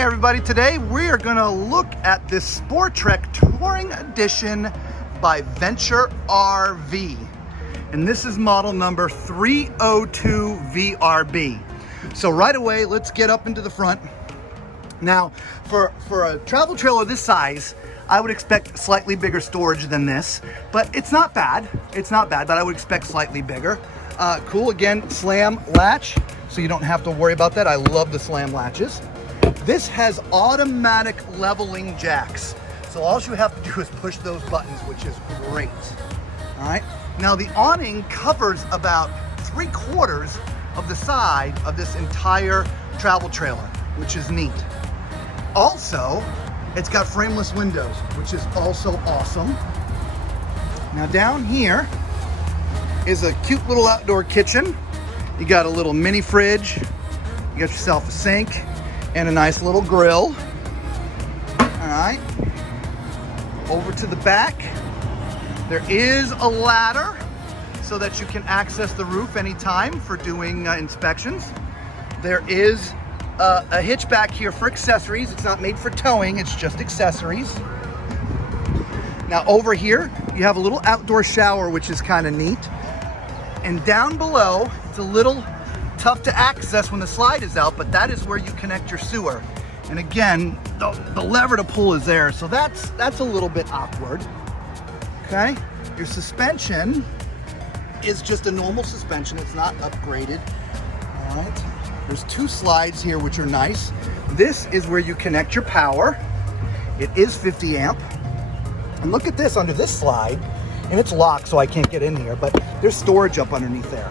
Hey everybody, today we are going to look at this Sporttrek Touring Edition by Venture RV. And this is model number 302VRB. So right away, let's get up into the front. Now, for a travel trailer this size, I would expect slightly bigger storage than this, but it's not bad. It's not bad, but I would expect slightly bigger. Cool, again, slam latch, so you don't have to worry about that. I love the slam latches. This has automatic leveling jacks. So all you have to do is push those buttons, which is great. All right. Now the awning covers about 3/4 of the side of this entire travel trailer, which is neat. Also, it's got frameless windows, which is also awesome. Now down here is a cute little outdoor kitchen. You got a little mini fridge. You got yourself a sink and a nice little grill. All right. Over to the back, there is a ladder so that you can access the roof anytime for doing inspections. There is a hitch back here for accessories. It's not made for towing, it's just accessories. Now over here, you have a little outdoor shower, which is kind of neat. And down below, it's a little tough to access when the slide is out, but that is where you connect your sewer. And again, the lever to pull is there, so that's a little bit awkward. Okay, your suspension is just a normal suspension. It's not upgraded. All right, there's 2 slides here, which are nice. This is where you connect your power. It is 50 amp. And look at this under this slide, and it's locked, so I can't get in here, but there's storage up underneath there.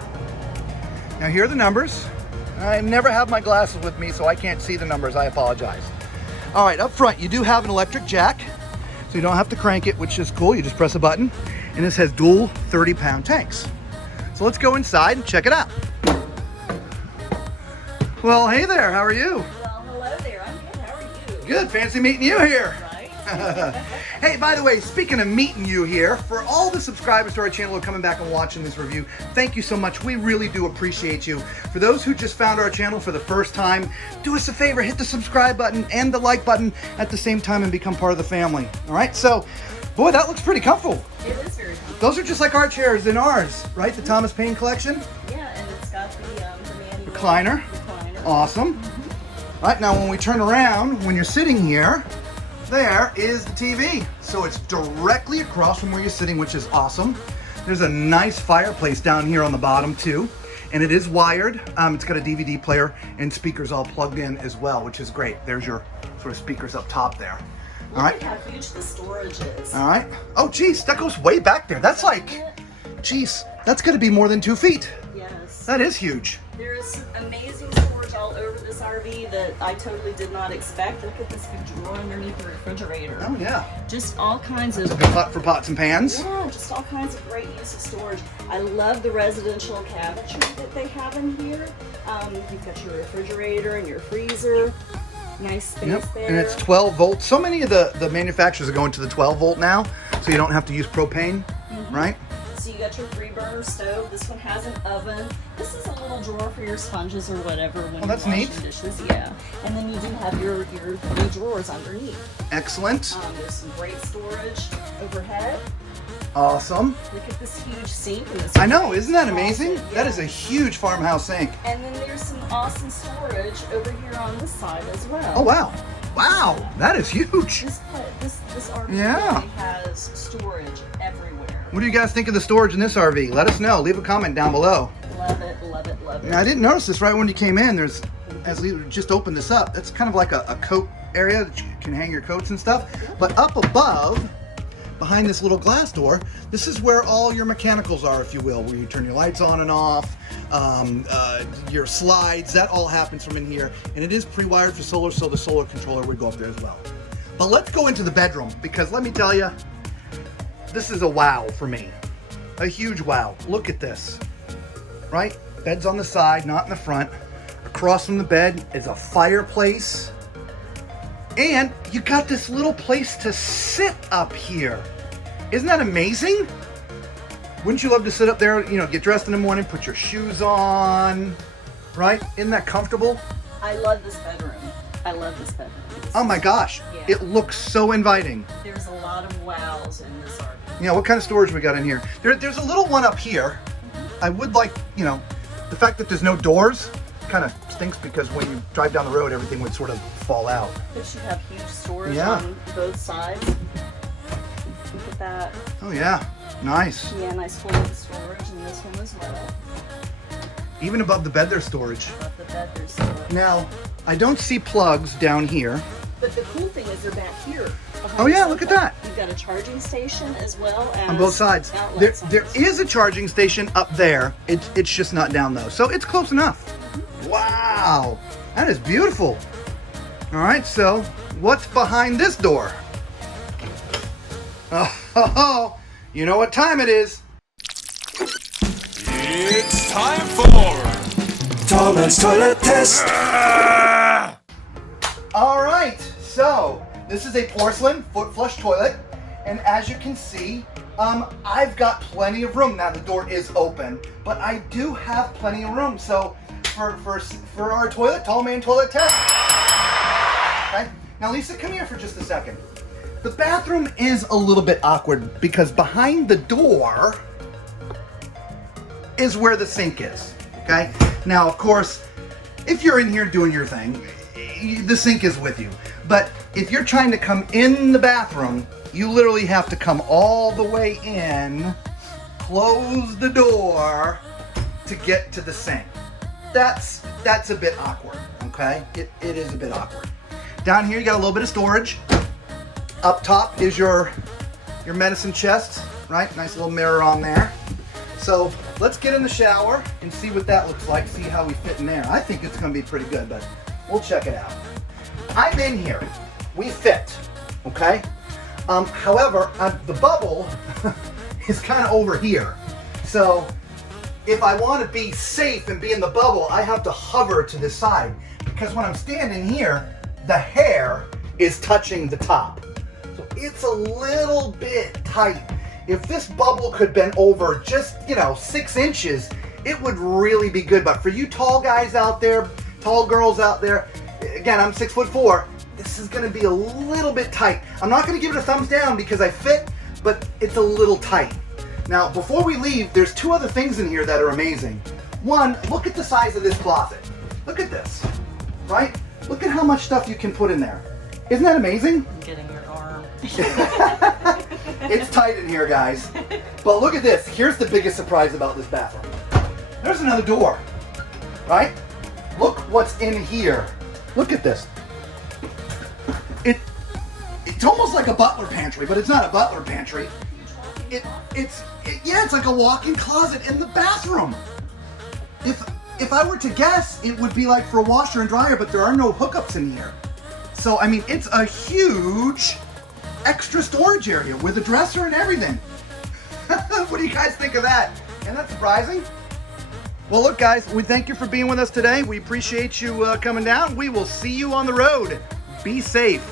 Now here are the numbers. I never have my glasses with me, so I can't see the numbers. I apologize. All right, up front, you do have an electric jack, so you don't have to crank it, which is cool. You just press a button, and this has dual 30-pound tanks. So let's go inside and check it out. Well, hey there, how are you? Well, hello there, I'm good, how are you? Good, fancy meeting you here. Right? Hey, by the way, speaking of meeting you here, for all the subscribers to our channel who are coming back and watching this review, thank you so much. We really do appreciate you. For those who just found our channel for the first time, do us a favor, hit the subscribe button and the like button at the same time and become part of the family. All right, so, boy, that looks pretty comfortable. It is very comfortable. Those are just like our chairs in ours, right? The Thomas Paine collection. Yeah, and it's got the manual Recliner. Awesome. All right, now when we turn around, when you're sitting here, there is the TV. So it's directly across from where you're sitting, which is awesome. There's a nice fireplace down here on the bottom too. And it is wired. It's got a DVD player and speakers all plugged in as well, which is great. There's your sort of speakers up top there. All right. Look at how huge the storage is. All right. Oh, geez, that goes way back there. That's like, geez, that's gonna be more than 2 feet. Yes. That is huge. There is amazing storage all over this RV that I totally did not expect. Look at this big drawer underneath the refrigerator. Oh yeah. Just all kinds of... For pots and pans. Yeah, just all kinds of great use of storage. I love the residential cabinetry that they have in here. You've got your refrigerator and your freezer. Nice space there. And it's 12 volts. So many of the manufacturers are going to the 12 volt now, so you don't have to use propane, right? So you got your 3-burner stove. This one has an oven. This is a little drawer for your sponges or whatever when that's you're neat. washing dishes. Yeah. And then you do have your 3 drawers underneath. Excellent. There's some great storage overhead. Awesome. Look at this huge sink. And this I know, isn't that amazing? faucet. That is a huge farmhouse sink. And then there's some awesome storage over here on this side as well. Oh wow. Wow, that is huge. This RV Yeah. really has storage everywhere. What do you guys think of the storage in this RV? Let us know. Leave a comment down below. Love it, love it, love it. Now, I didn't notice this right when you came in. There's, as we just opened this up, that's kind of like a coat area that you can hang your coats and stuff. But up above, behind this little glass door, this is where all your mechanicals are, if you will, where you turn your lights on and off, your slides, that all happens from in here. And it is pre-wired for solar, so the solar controller would go up there as well. But let's go into the bedroom, because let me tell you, this is a wow for me. A huge wow. Look at this, right? Bed's on the side, not in the front. Across from the bed is a fireplace. And you got this little place to sit up here. Isn't that amazing? Wouldn't you love to sit up there, you know, get dressed in the morning, put your shoes on, right? Isn't that comfortable? I love this bedroom. I love this bedroom. Oh my gosh, Yeah. it looks so inviting. There's a lot of wows in this RV. Yeah, what kind of storage we got in here? There's a little one up here. I would like, you know, the fact that there's no doors kind of stinks because when you drive down the road, everything would sort of fall out. It should have huge storage Yeah. on both sides. Look at that. Oh yeah, nice. Yeah, nice full of storage in this one as well. Even above the bed there's storage. Above the bed there's storage. Now, I don't see plugs down here. But the cool thing is they're back here. Oh yeah, look at that. You've got a charging station as well as On both sides. outlets on There this. is a charging station up there. It's just not down though. So it's close enough. Wow, that is beautiful. All right, so what's behind this door? Oh, you know what time it is. It's time for Tall Man's Toilet Test. All right, so this is a porcelain foot flush toilet, and as you can see, I've got plenty of room. Now the door is open, but I do have plenty of room. So for our toilet, Tall Man Toilet Test. Okay, now Lisa, come here for just a second. The bathroom is a little bit awkward because behind the door is where the sink is. Okay, now of course, if you're in here doing your thing, the sink is with you. But if you're trying to come in the bathroom, you literally have to come all the way in, close the door to get to the sink. That's a bit awkward, okay? It is a bit awkward. Down here you got a little bit of storage. Up top is your medicine chest, right? Nice little mirror on there. So let's get in the shower and see what that looks like, see how we fit in there. I think it's gonna be pretty good, but we'll check it out. I'm in here, we fit, okay? However, the bubble is kind of over here. So if I want to be safe and be in the bubble, I have to hover to this side because when I'm standing here, the hair is touching the top. So it's a little bit tight. If this bubble could bend over just, 6 inches, it would really be good. But for you tall guys out there, tall girls out there, again, I'm 6'4", this is gonna be a little bit tight. I'm not gonna give it a thumbs down because I fit, but it's a little tight. Now, before we leave, there's 2 other things in here that are amazing. One, look at the size of this closet. Look at this, right? Look at how much stuff you can put in there. Isn't that amazing? I'm getting your arm. It's tight in here, guys. But look at this. Here's the biggest surprise about this bathroom. There's another door, right? Look what's in here. Look at this. It's almost like a butler pantry, but it's not a butler pantry. It's like a walk-in closet in the bathroom. If I were to guess, it would be like for a washer and dryer, but there are no hookups in here. So, I mean, it's a huge extra storage area with a dresser and everything. What do you guys think of that? Isn't that surprising? Well, look, guys, we thank you for being with us today. We appreciate you coming down. We will see you on the road. Be safe.